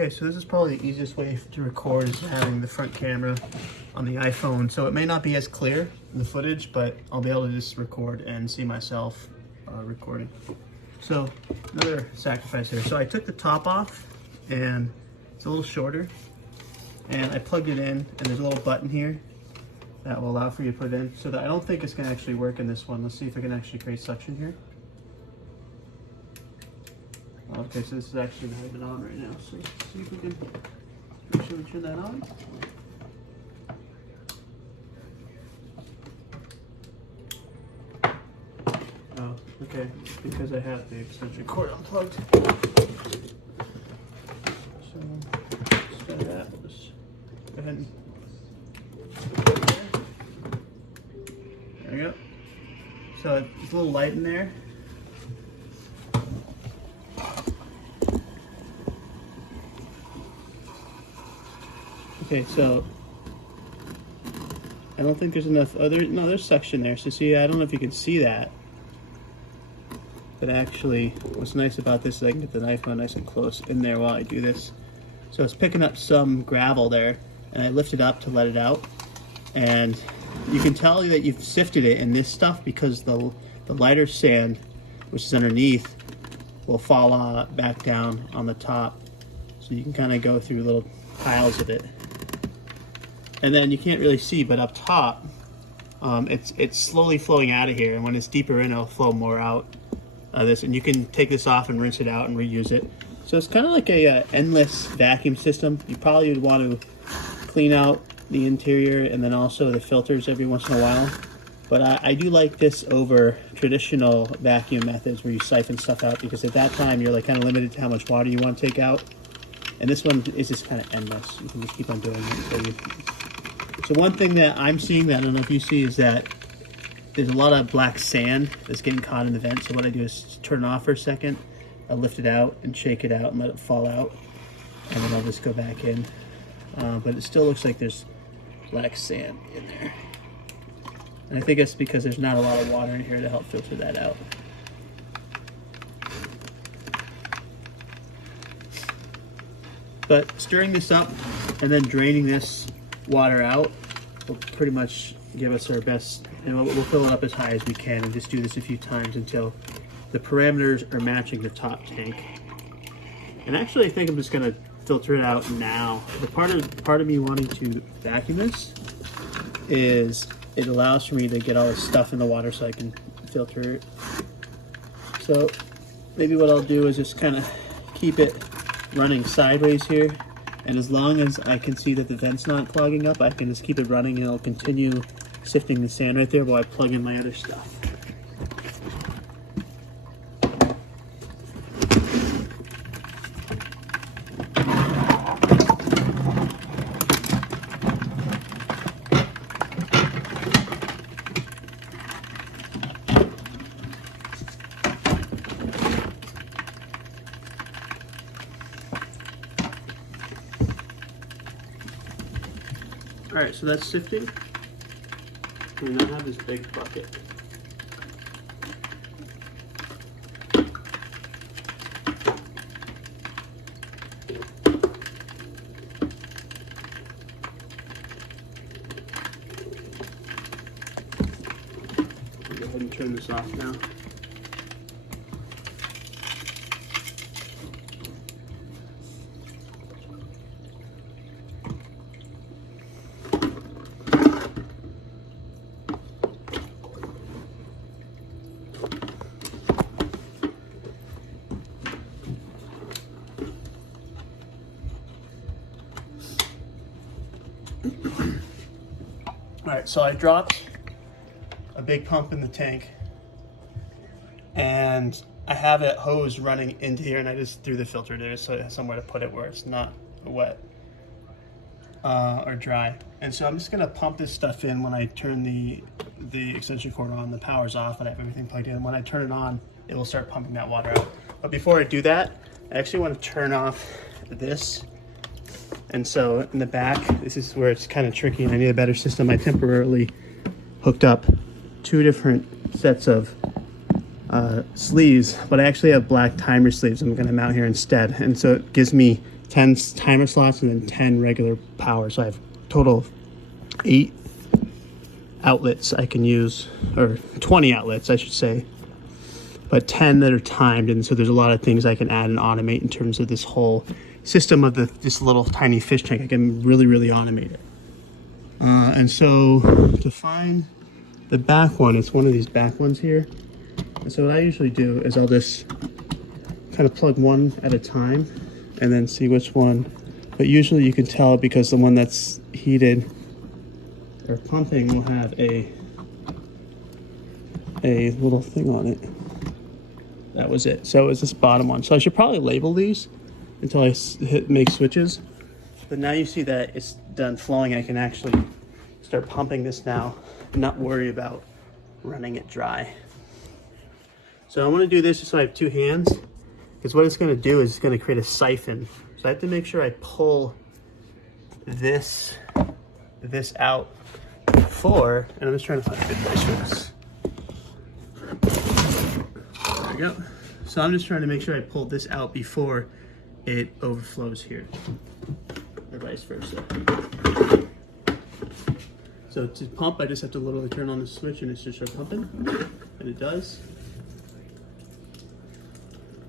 Okay, so this is probably the easiest way to record is having the front camera on the iPhone. So it may not be as clear in the footage, but I'll be able to just record and see myself recording. So another sacrifice here. So I took the top off and it's a little shorter and I plugged it in, and there's a little button here that will allow for you to put it in. So that I don't think it's gonna actually work in this one. Let's see if I can actually create suction here. Okay, so this is actually not even on right now. So let's see if we can make sure we turn that on. Oh, okay, because I have the extension cord unplugged. So let's try that. We'll just go ahead and there we go. So it's a little light in there. Okay, so I don't think there's enough other, no, there's suction there. So see, I don't know if you can see that, but actually what's nice about this is I can get the knife on nice and close in there while I do this. So it's picking up some gravel there, and I lift it up to let it out. And you can tell that you've sifted it in this stuff because the lighter sand, which is underneath, will fall back down on the top. So you can kind of go through little piles of it. And then you can't really see, but up top, it's slowly flowing out of here. And when it's deeper in, it'll flow more out of this. And you can take this off and rinse it out and reuse it. So it's kind of like a endless vacuum system. You probably would want to clean out the interior and then also the filters every once in a while. But I do like this over traditional vacuum methods where you siphon stuff out, because at that time you're like kind of limited to how much water you want to take out. And this one is just kind of endless. You can just keep on doing it. So one thing that I'm seeing that I don't know if you see is that there's a lot of black sand that's getting caught in the vent. So what I do is turn it off for a second. I'll lift it out and shake it out and let it fall out. And then I'll just go back in. But it still looks like there's black sand in there. And I think it's because there's not a lot of water in here to help filter that out. But stirring this up and then draining this water out will pretty much give us our best, and we'll fill it up as high as we can and just do this a few times until the parameters are matching the top tank. And actually I think I'm just gonna filter it out now. The part of me wanting to vacuum this is it allows for me to get all this stuff in the water so I can filter it. So maybe what I'll do is just kind of keep it running sideways here, and as long as I can see that the vent's not clogging up, I can just keep it running and it'll continue sifting the sand right there while I plug in my other stuff. Alright, so that's sifting. And I have this big bucket. I'll go ahead and turn this off now. Alright, so I dropped a big pump in the tank and I have it hose running into here, and I just threw the filter there so it has somewhere to put it where it's not wet or dry. And so I'm just going to pump this stuff in when I turn the extension cord on. The power's off and I have everything plugged in. When I turn it on, it will start pumping that water out. But before I do that, I actually want to turn off this. And so in the back, this is where it's kind of tricky and I need a better system. I temporarily hooked up two different sets of sleeves, but I actually have black timer sleeves I'm going to mount here instead. And so it gives me 10 timer slots and then 10 regular power. So I have total of 8 outlets I can use, or 20 outlets I should say, but 10 that are timed. And so there's a lot of things I can add and automate in terms of this whole system of this little tiny fish tank. I can really automate it. And so to find the back one, it's one of these back ones here. And so what I usually do is I'll just kind of plug one at a time and then see which one. But usually you can tell because the one that's heated or pumping will have a little thing on it. That was it. So it was this bottom one. So I should probably label these until I make switches. But now you see that it's done flowing. I can actually start pumping this now and not worry about running it dry. So I want to do this just so I have 2 hands, because what it's going to do is it's going to create a siphon. So I have to make sure I pull this out before, and I'm just trying to find a good place for this. There we go. So I'm just trying to make sure I pull this out before it overflows here, or vice versa. So to pump, I just have to literally turn on the switch and it's just start pumping, and it does.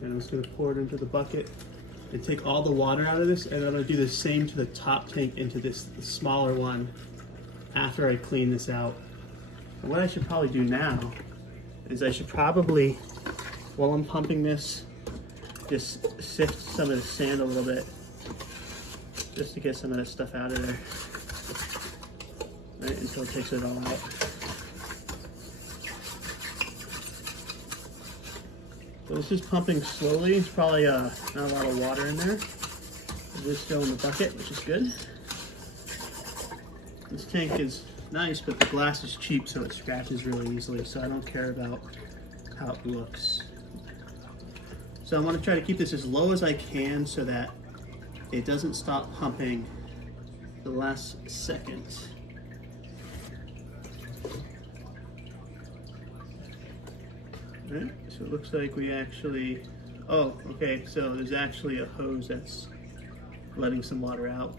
And I'm just going to pour it into the bucket and take all the water out of this, and I'm going to do the same to the top tank into this smaller one after I clean this out. And what I should probably do now is I should probably, while I'm pumping this, just sift some of the sand a little bit just to get some of that stuff out of there, right, until it takes it all out. So it's just pumping slowly. It's probably not a lot of water in there. It is still in the bucket, which is good. This tank is nice, but the glass is cheap, so it scratches really easily, so I don't care about how it looks. So I want to try to keep this as low as I can so that it doesn't stop pumping the last second. Right, so it looks like we actually, oh, okay, so there's actually a hose that's letting some water out.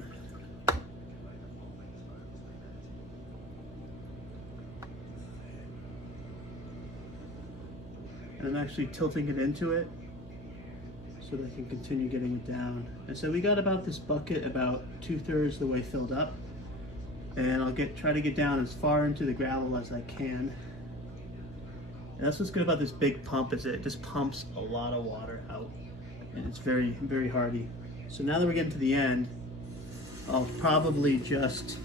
And I'm actually tilting it into it so that I can continue getting it down. And so we got about this bucket about 2/3 the way filled up. And I'll try to get down as far into the gravel as I can. And that's what's good about this big pump, is it just pumps a lot of water out, and it's very hardy. So now that we're getting to the end, I'll probably just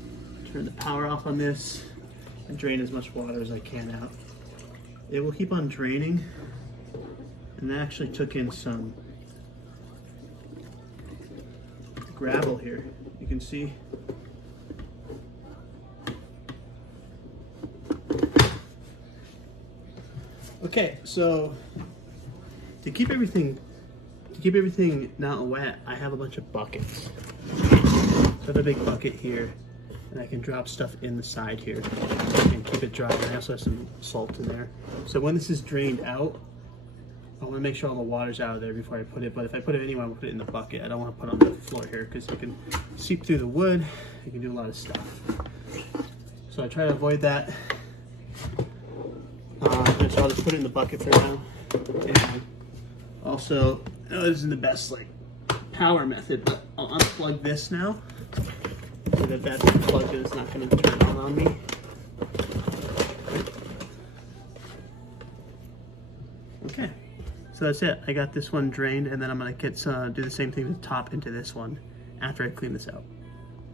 turn the power off on this and drain as much water as I can out. It will keep on draining, and I actually took in some gravel here. You can see. Okay, so to keep everything not wet, I have a bunch of buckets. So I have a big bucket here, and I can drop stuff in the side here and keep it dry. And I also have some salt in there. So when this is drained out, I want to make sure all the water's out of there before I put it. But if I put it anywhere, I'm gonna put it in the bucket. I don't want to put it on the floor here because you can seep through the wood. You can do a lot of stuff. So I try to avoid that. And so I'll just put it in the bucket for now. And also, I know this isn't the best power method, but I'll unplug this now so that that's plugged in. It's not going to turn on me. Okay, so that's it. I got this one drained, and then I'm going to do the same thing to top into this one after I clean this out.